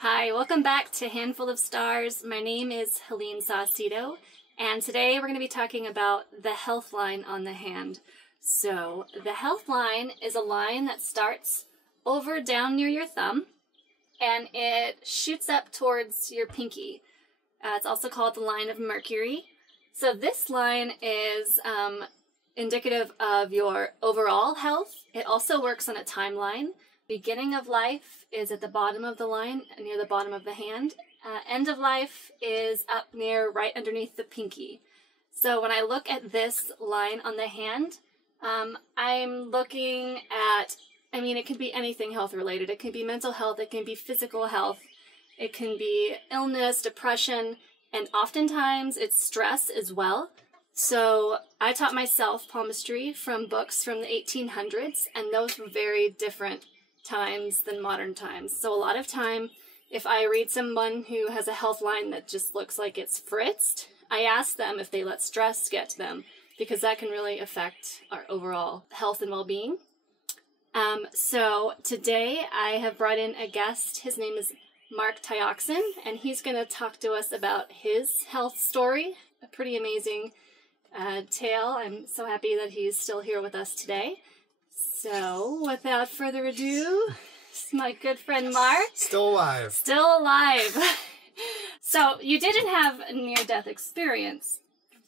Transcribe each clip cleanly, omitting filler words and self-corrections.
Hi, welcome back to Handful of Stars. My name is Helene Saucedo, and today we're going to be talking about the health line on the hand. So, the health line is a line that starts over down near your thumb, and it shoots up towards your pinky. It's also called the line of Mercury. So this line is indicative of your overall health. It also works on a timeline. Beginning of life is at the bottom of the line, near the bottom of the hand. End of life is up near, right underneath the pinky. So when I look at this line on the hand, I'm looking at, it could be anything health related. It can be mental health, it can be physical health, it can be illness, depression, and oftentimes it's stress as well. So I taught myself palmistry from books from the 1800s, and those were very different times than modern times. So a lot of time, if I read someone who has a health line that just looks like it's fritzed, I ask them if they let stress get to them, because that can really affect our overall health and well-being. So today I have brought in a guest. His name is Mark Tioxon, and he's going to talk to us about his health story, a pretty amazing tale. I'm so happy that he's still here with us today. So, without further ado, it's my good friend Mark. Still alive. Still alive. So, you didn't have a near-death experience,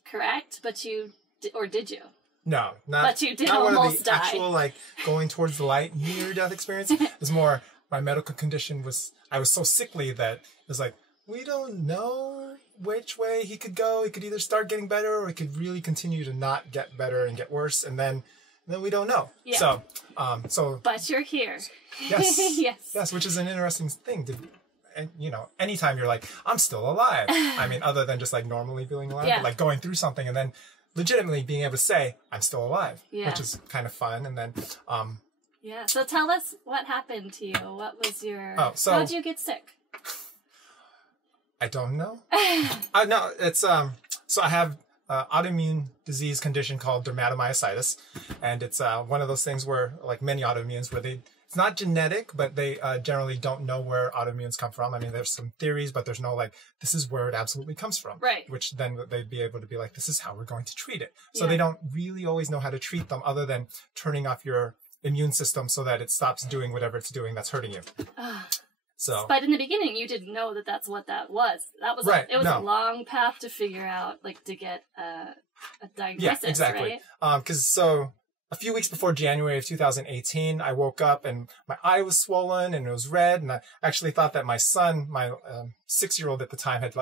correct? But you, or did you? No, not. But you did not almost one of the die. actual going towards the light near-death experience. It's more my medical condition was. I was so sickly that it was like we don't know which way he could go. He could either start getting better, or he could really continue to not get better and get worse, and then we don't know. Yeah. So. But you're here. Yes. Yes. Yes, which is an interesting thing to. And anytime you're like, I'm still alive. Other than just normally feeling alive, yeah. but going through something and then legitimately being able to say, I'm still alive, yeah. which is kind of fun. And then, yeah. So tell us what happened to you. What was your, so how did you get sick? I don't know. No, it's, so I have autoimmune disease condition called dermatomyositis. And it's one of those things where, like many autoimmunes, where it's not genetic, but they generally don't know where autoimmunes come from. There's some theories, but there's no this is where it absolutely comes from. Right. Which then they'd be able to be like, this is how we're going to treat it. So yeah. they don't really always know how to treat them other than turning off your immune system so that it stops doing whatever it's doing that's hurting you. So. But in the beginning, you didn't know that that's what that was. That was right. It was a long path to figure out, to get a diagnosis. Yeah, exactly. Right? So a few weeks before January of 2018, I woke up and my eye was swollen and it was red. And I actually thought that my son, my 6-year-old at the time, had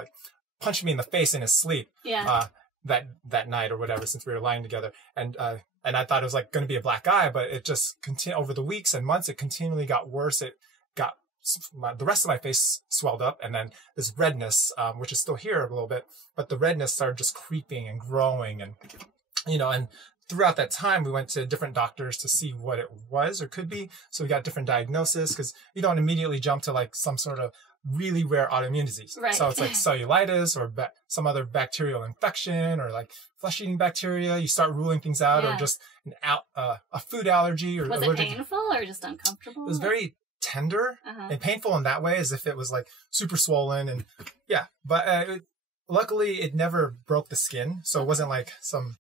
punched me in the face in his sleep. Yeah. That night or whatever, since we were lying together. And I thought it was going to be a black eye, but it just over the weeks and months, it continually got worse. It got the rest of my face swelled up, and then this redness, which is still here a little bit, but the redness started just creeping and growing, and and throughout that time we went to different doctors to see what it was or could be. So we got different diagnoses, because you don't immediately jump to some sort of really rare autoimmune disease. Right. So it's like cellulitis or some other bacterial infection or flesh-eating bacteria. You start ruling things out, yeah. or just a food allergy, or was allergic. it painful or just uncomfortable? It was very tender and painful in that way, as if it was super swollen, and yeah, but luckily it never broke the skin, so it wasn't it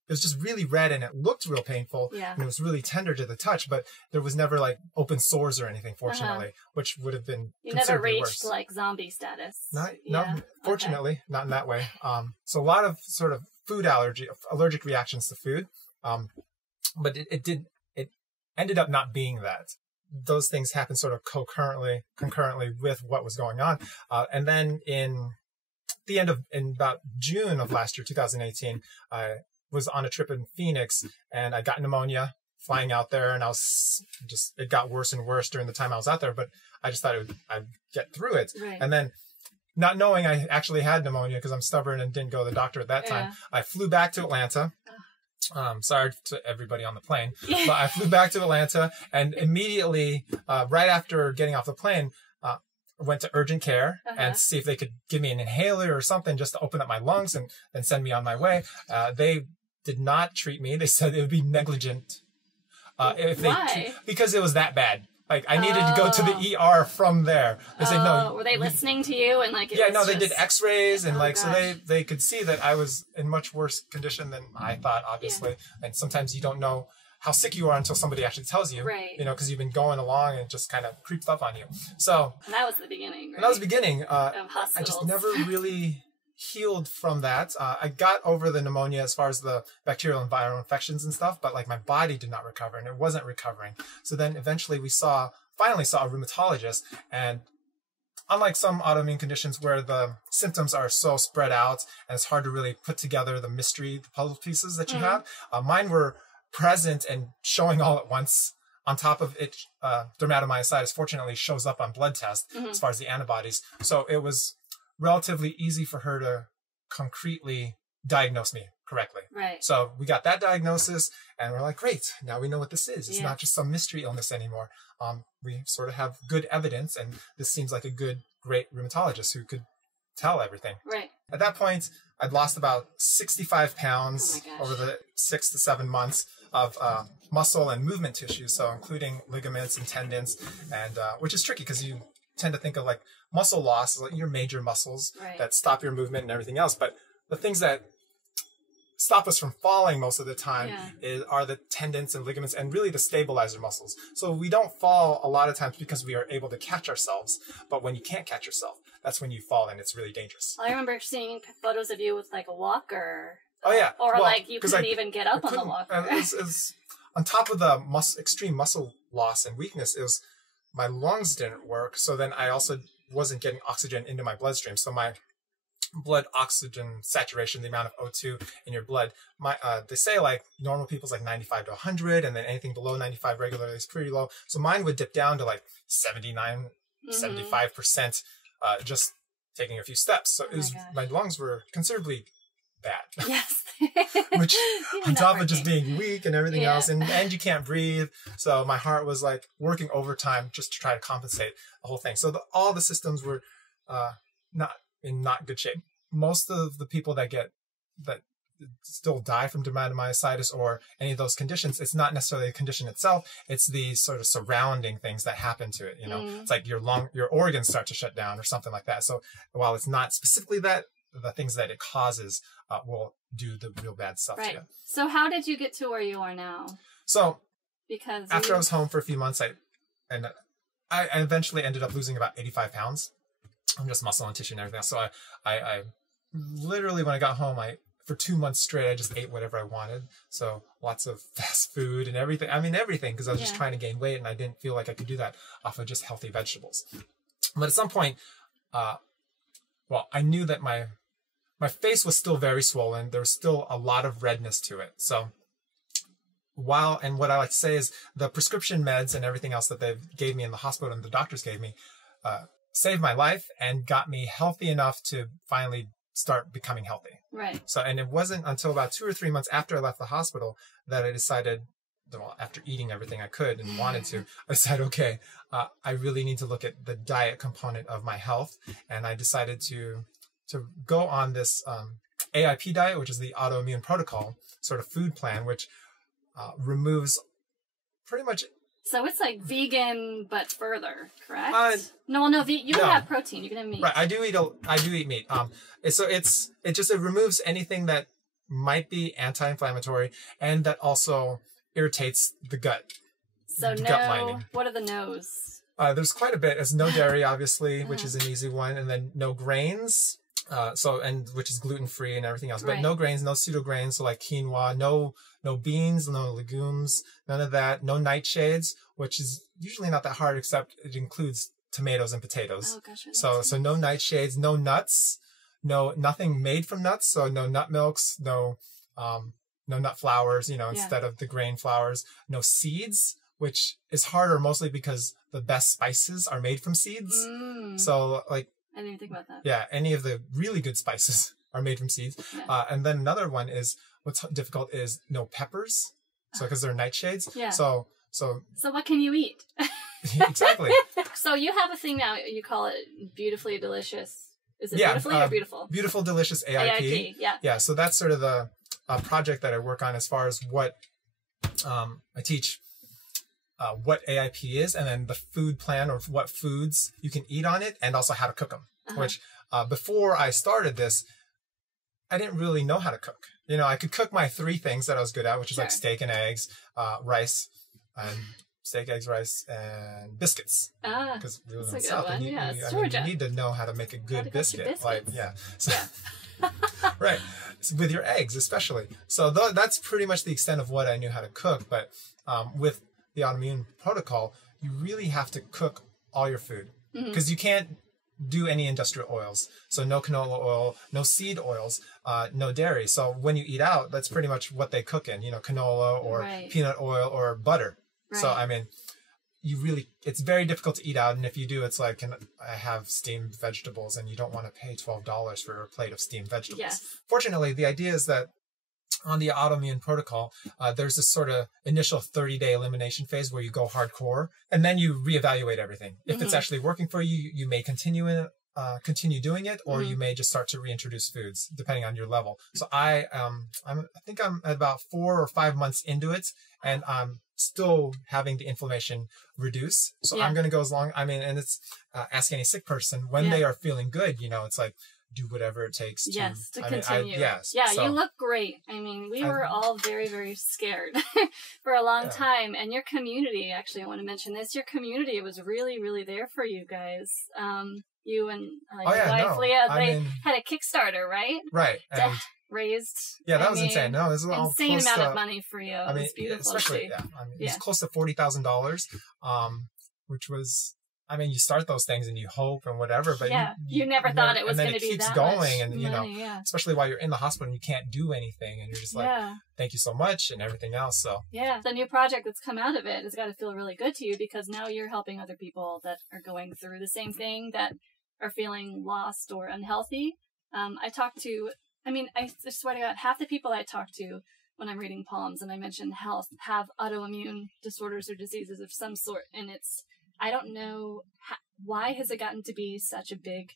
was just really red and it looked real painful, yeah. and it was really tender to the touch, but there was never open sores or anything, fortunately, which would have been you never reached worse. Zombie status. No, fortunately, not in that way. So a lot of sort of allergic reactions to food, but it ended up not being that. Those things happened sort of concurrently with what was going on. And then in about June of last year, 2018, I was on a trip in Phoenix and I got pneumonia flying out there, and it got worse and worse during the time I was out there, but I just thought I'd get through it. Right. And then, not knowing I actually had pneumonia because I'm stubborn and didn't go to the doctor at that time, I flew back to Atlanta. Sorry to everybody on the plane, but I flew back to Atlanta, and immediately, right after getting off the plane, went to urgent care and see if they could give me an inhaler or something just to open up my lungs and then send me on my way. They did not treat me. They said it would be negligent Why? Because it was that bad. Like I needed to go to the ER from there. They said no. Were they listening to you and like? Yeah, no, they did X-rays and like gosh. so they could see that I was in much worse condition than I thought, obviously. Yeah. And sometimes you don't know how sick you are until somebody actually tells you, right? You know, because you've been going along and it just kind of creeps up on you. So and that was the beginning. Right? And that was the beginning. Of hospitals. I just never really healed from that. I got over the pneumonia as far as the bacterial and viral infections and stuff, but like my body did not recover and it wasn't recovering. So then eventually we finally saw a rheumatologist, and unlike some autoimmune conditions where the symptoms are so spread out and it's hard to really put together the puzzle pieces that you have, mine were present and showing all at once. On top of it, dermatomyositis fortunately shows up on blood tests as far as the antibodies. So it was relatively easy for her to concretely diagnose me correctly. Right. So we got that diagnosis and we're like, great, now we know what this is. It's not just some mystery illness anymore. We sort of have good evidence, and this seems like a great rheumatologist who could tell everything. Right. At that point, I'd lost about 65 pounds over the 6 to 7 months of muscle and movement tissue, so including ligaments and tendons, and which is tricky because you tend to think of like muscle loss, like your major muscles that stop your movement and everything else, but the things that stop us from falling most of the time are the tendons and ligaments and really the stabilizer muscles. So we don't fall a lot of times because we are able to catch ourselves, but when you can't catch yourself, that's when you fall and it's really dangerous. I remember seeing photos of you with like a walker. Oh yeah. Or like you couldn't even get up on the walker. It was, on top of the extreme muscle loss and weakness, is my lungs didn't work. So then I also wasn't getting oxygen into my bloodstream. So my blood oxygen saturation, the amount of O2 in your blood, they say like normal people's like 95 to 100, and then anything below 95 regularly is pretty low. So mine would dip down to like 79, 75%, just taking a few steps. So my lungs were considerably bad. Yes. Which on top of just being weak and everything else, and you can't breathe. So my heart was like working overtime just to try to compensate the whole thing. So all the systems were not in good shape. Most of the people that still die from dermatomyositis or any of those conditions, it's not necessarily the condition itself, it's the sort of surrounding things that happen to it. You know, it's like your organs start to shut down or something like that. So while it's not specifically that, the things that it causes will do the real bad stuff to you. So how did you get to where you are now? So because after I was home for a few months, I eventually ended up losing about 85 pounds. I'm just muscle and tissue and everything else. So I literally, when I got home, for 2 months straight, I just ate whatever I wanted. So lots of fast food and everything. I mean, everything, because I was just trying to gain weight and I didn't feel like I could do that off of just healthy vegetables. But at some point, I knew that my face was still very swollen. There was still a lot of redness to it. So what I like to say is the prescription meds and everything else that they gave me in the hospital and the doctors gave me, saved my life and got me healthy enough to finally start becoming healthy. Right. So, and it wasn't until about 2 or 3 months after I left the hospital that I decided, after eating everything I could and wanted to, I decided, okay, I really need to look at the diet component of my health. And I decided to go on this AIP diet, which is the Autoimmune Protocol sort of food plan, which removes pretty much. So it's like vegan, but further, correct? No. You can have protein. You can have meat. Right. I do eat meat. So it removes anything that might be anti-inflammatory and that also irritates the gut. So gut lining. What are the no's? There's quite a bit. It's no dairy, obviously, which is an easy one, and then no grains. Which is gluten-free and everything else, but no grains, no pseudo grains, so like quinoa, no beans, no legumes, none of that, no nightshades, which is usually not that hard, except it includes tomatoes and potatoes. Oh gosh. So no nightshades, no nuts, nothing made from nuts, so no nut milks, no nut flours, instead of the grain flours, no seeds, which is harder mostly because the best spices are made from seeds. So like, I didn't even think about that. Yeah, any of the really good spices are made from seeds. Yeah. And then another one is, what's difficult is no peppers. So because they're nightshades. Yeah. So what can you eat? Exactly. So you have a thing now, you call it Beautifully Delicious. Is it beautifully or beautiful? Beautiful Delicious AIP. Yeah, so that's sort of the project that I work on as far as what I teach what AIP is, and then the food plan or what foods you can eat on it, and also how to cook them. Which before I started this, I didn't really know how to cook. I could cook my 3 things that I was good at, which is like steak and eggs, rice, and steak, eggs, rice, and biscuits. Because we live in the South, and you need to know how to make a good biscuit. Right. So with your eggs, especially. So that's pretty much the extent of what I knew how to cook. But with the autoimmune protocol, you really have to cook all your food, because you can't do any industrial oils. So no canola oil, no seed oils, no dairy. So when you eat out, that's pretty much what they cook in, canola or peanut oil or butter. Right. So, it's very difficult to eat out. And if you do, it's like, I have steamed vegetables, and you don't want to pay $12 for a plate of steamed vegetables. Yes. Fortunately, the idea is that on the autoimmune protocol, there's this sort of initial 30-day elimination phase where you go hardcore, and then you reevaluate everything. If it's actually working for you, you may continue doing it, or you may just start to reintroduce foods depending on your level. So I think I'm about 4 or 5 months into it, and I'm still having the inflammation reduce. So I'm going to go as long. And it's ask any sick person when they are feeling good. It's like, do whatever it takes to continue. So, you look great. We were all very, very scared for a long time. And your community, actually, I want to mention this, your community was really, really there for you guys. You and your wife, Leah, they had a Kickstarter, right? Right. And raised. That was insane. No, it was insane amount of money for you. It was beautiful. Especially, it was close to $40,000, which was, you start those things and you hope and whatever, but you never thought it was going to be that much. And it keeps going, and especially while you're in the hospital and you can't do anything, and you're just like, thank you so much, and everything else. So the new project that's come out of it has got to feel really good to you, because now you're helping other people that are going through the same thing, that are feeling lost or unhealthy. I swear to God, half the people I talk to when I'm reading palms and I mention health have autoimmune disorders or diseases of some sort, and I don't know why has it gotten to be such a big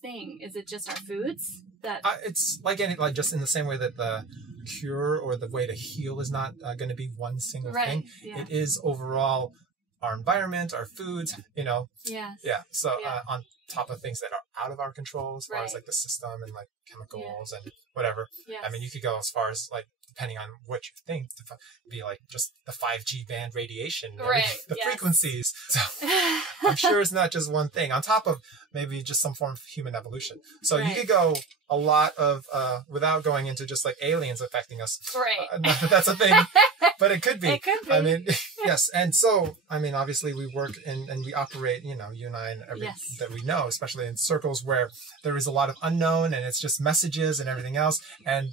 thing. Is it just our foods that? It's like just in the same way that the cure or the way to heal is not going to be one single thing. Yeah. It is overall our environment, our foods. So on top of things that are out of our control, as far as like the system and like chemicals and whatever. Yes. You could go as far as like, depending on what you think, to be like just the 5G band radiation, the frequencies. So I'm sure it's not just one thing, on top of maybe just some form of human evolution. So you could go a lot of, without going into just like aliens affecting us. Right. Not that that's a thing, but it could be. It could be. Yes. And so, obviously we work and we operate, you and I and that we know, especially in circles where there is a lot of unknown and it's just messages and everything else. And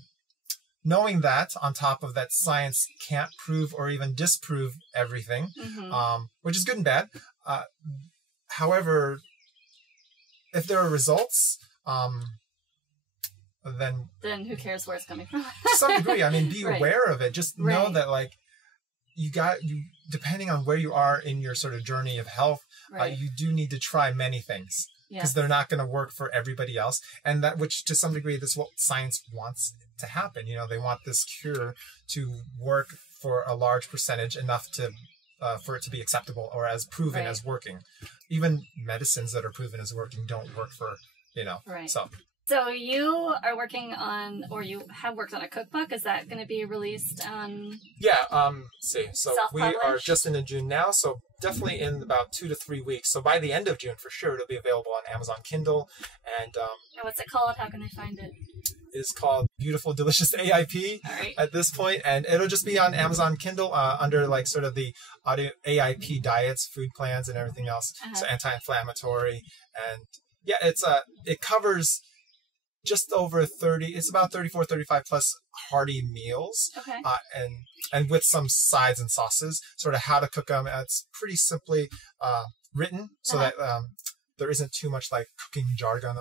knowing that, on top of that, science can't prove or even disprove everything, which is good and bad. However, if there are results, then who cares where it's coming from? To some degree, be aware of it. Just know that, like, you depending on where you are in your sort of journey of health, you do need to try many things, because they're not going to work for everybody else. And that, which to some degree, this is what science wants to happen. They want this cure to work for a large percentage, enough to for it to be acceptable or as proven as working. Even medicines that are proven as working don't work for, So you are working on, or you have worked on a cookbook. Is that going to be released on? Yeah. So we are just into June now. So definitely in about 2 to 3 weeks. So by the end of June, for sure, it'll be available on Amazon Kindle. And what's it called? How can I find it? It's called Beautiful Delicious AIP at this point, and it'll just be on Amazon Kindle under like sort of the AIP diets, food plans, and everything else. So anti-inflammatory, and it covers just over 30. It's about 34, 35 plus hearty meals, and with some sides and sauces. Sort of how to cook them. It's pretty simply written, so that there isn't too much like cooking jargon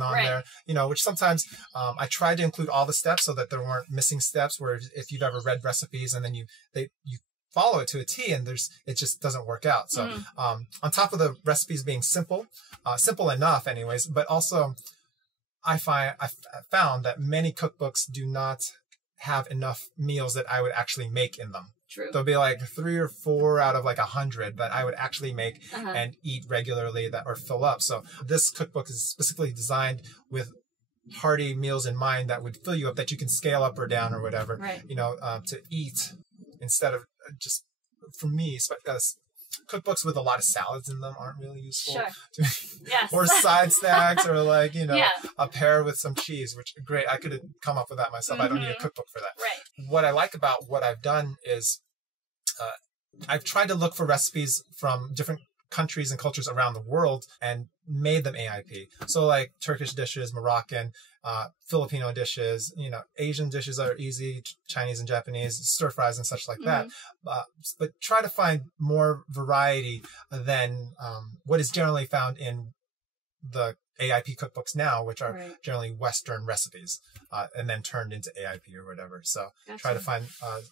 on there, which sometimes I tried to include all the steps so that there weren't missing steps, where if you've ever read recipes and then you follow it to a T and it just doesn't work out. So on top of the recipes being simple enough anyways, but also I found that many cookbooks do not have enough meals that I would actually make in them. True. There'll be like 3 or 4 out of like 100 that I would actually make and eat regularly that or fill up. So this cookbook is specifically designed with hearty meals in mind that would fill you up, that you can scale up or down or whatever, right. To eat instead of just, for me, cookbooks with a lot of salads in them aren't really useful. Sure. Yes. Or side snacks or like, a pear with some cheese, which great. I could have come up with that myself. I don't need a cookbook for that. Right. What I like about what I've done is I've tried to look for recipes from different countries and cultures around the world and made them AIP. So like Turkish dishes, Moroccan, Filipino dishes, Asian dishes are easy, Chinese and Japanese, stir fries and such like that. But try to find more variety than what is generally found in the AIP cookbooks now, which are generally Western recipes and then turned into AIP or whatever. So try to find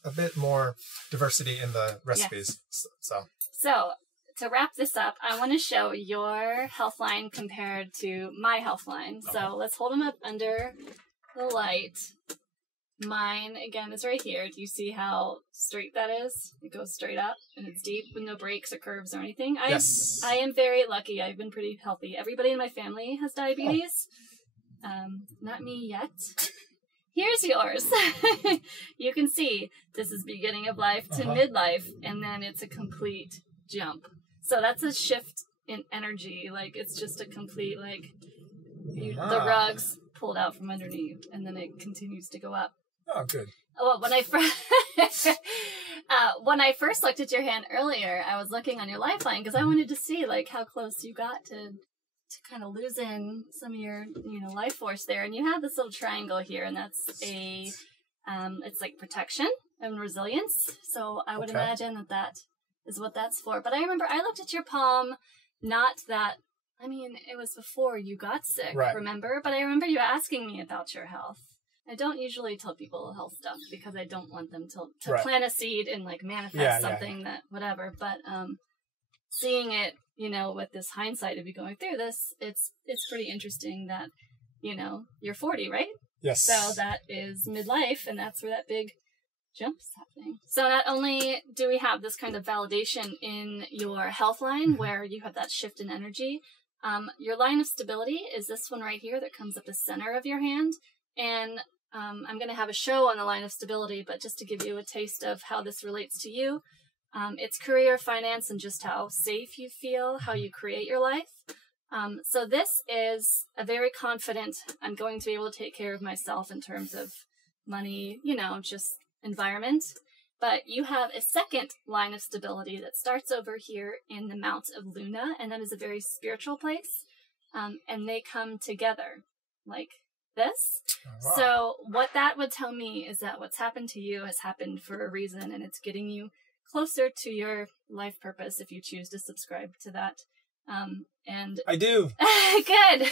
a bit more diversity in the recipes. Yes. So to wrap this up, I want to show your health line compared to my health line. So let's hold them up under the light. Mine, again, is right here. Do you see how straight that is? It goes straight up and it's deep with no breaks or curves or anything. Yes. I am very lucky. I've been pretty healthy. Everybody in my family has diabetes. Not me yet. Here's yours. You can see this is beginning of life to midlife, and then it's a complete jump. So that's a shift in energy. Like, it's just a complete, the rug's pulled out from underneath, and then it continues to go up. Oh, good. Well, when I first looked at your hand earlier, I was looking on your lifeline because I wanted to see, how close you got to kind of losing some of your, life force there. And you have this little triangle here, and that's it's like protection and resilience. So I would imagine that is what that's for. But I remember I looked at your palm, not that, it was before you got sick, remember? But I remember you asking me about your health. I don't usually tell people health stuff because I don't want them to plant a seed and manifest something that whatever. But seeing it, with this hindsight of you going through this, it's pretty interesting that, you're 40, right? Yes. So that is midlife, and that's where that big jump is happening. So not only do we have this kind of validation in your health line where you have that shift in energy, your line of stability is this one right here that comes up the center of your hand. And I'm going to have a show on the line of stability, but just to give you a taste of how this relates to you, it's career, finance, and just how safe you feel, how you create your life. So this is a very confident, I'm going to be able to take care of myself in terms of money, just environment. But you have a second line of stability that starts over here in the Mount of Luna, and that is a very spiritual place. And they come together like this. Oh, wow. So what that would tell me is that what's happened to you has happened for a reason, and it's getting you closer to your life purpose if you choose to subscribe to that. And I do. Good.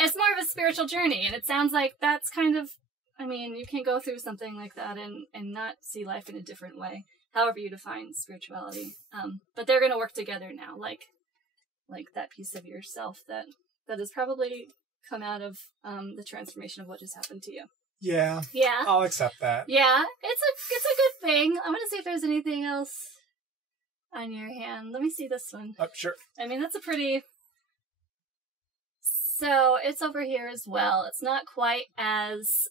It's more of a spiritual journey, and it sounds like that's kind of, you can go through something like that and not see life in a different way, however you define spirituality. But they're going to work together now, like that piece of yourself that has probably come out of the transformation of what just happened to you. Yeah. Yeah. I'll accept that. Yeah. It's a good thing. I want to see if there's anything else on your hand. Let me see this one. Sure. That's a pretty... So it's over here as well. It's not quite as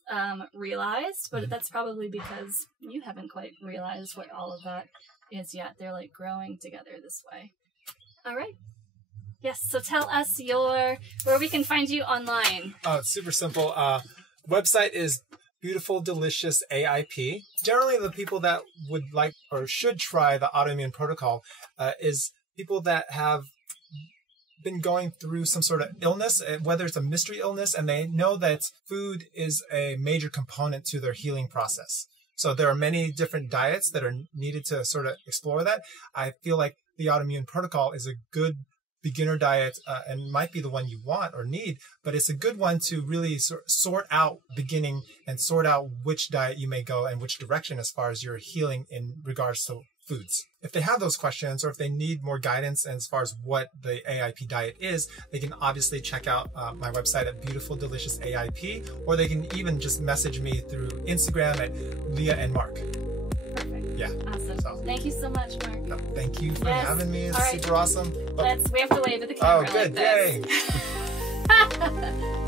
realized, but that's probably because you haven't quite realized what all of that is yet. They're growing together this way. All right. Yes. So tell us where we can find you online. Oh, it's super simple. Website is Beautiful Delicious AIP. Generally, the people that would like or should try the autoimmune protocol is people that have been going through some sort of illness, whether it's a mystery illness, and they know that food is a major component to their healing process. So there are many different diets that are needed to sort of explore that. I feel like the autoimmune protocol is a good beginner diet and might be the one you want or need, but it's a good one to really sort out beginning and sort out which diet you may go and which direction as far as your healing in regards to foods. If they have those questions or if they need more guidance as far as what the AIP diet is, they can obviously check out my website at Beautiful Delicious AIP, or they can even just message me through Instagram at Leah and Mark. Perfect. Yeah. Awesome. So. Thank you so much, Mark. No, thank you for having me. It's All right. super awesome. We have to wave to the camera Oh, good. like this. Yay.